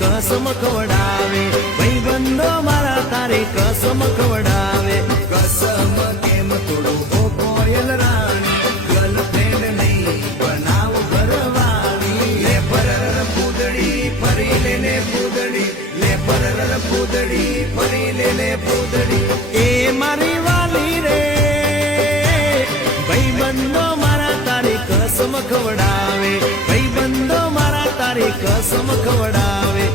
कसम खवडावे भाईबंधो मारा तारी कसम खवडावे कसम केम तोडो ओ कोयल राणी गर्लफ्रेंड नहीं बनाव घरवाली ले परर पूदड़ी फरी लेने पूदड़ी ले परर पूदड़ी फरी लेने पूदड़ी ए मारी वाली रे भाईबंधो मारा तारी कसम खवडावे भाईबंधो मारा तारी कसम खवडावे